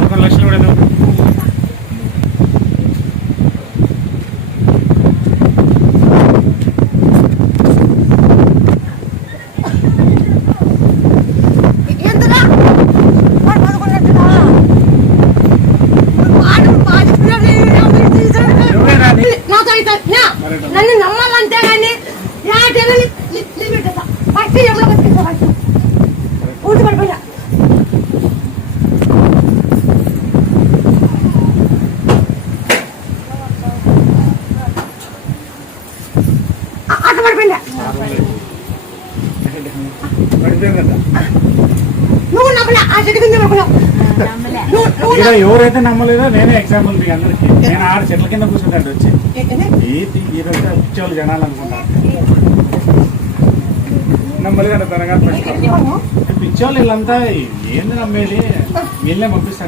11 లక్షలు కూడా ఎందుకు? నన్ను నమ్మాలంటే కానీ ఫస్ట్ ఎవరో పూర్తి పడిపోయా. అట్లా పడిపోయిందా నువ్వు నమ్మలే, ఆ చెట్టు కింద పడిపోయావు. ఎవరైతే నమ్మలేదో నేనే ఎగ్జాంపుల్ మీకు అందరికి. నేను 6 చెట్ల కింద కూర్చుంటాడు వచ్చి ఈ రోజు పిచ్చోళ్ళు జనాలు అనుకుంటారు. నమ్మలేదు త్వరగా పిచ్చోళ్ళు వీళ్ళంతా ఏంది నమ్మేది, వీళ్ళనే పంపిస్తారు.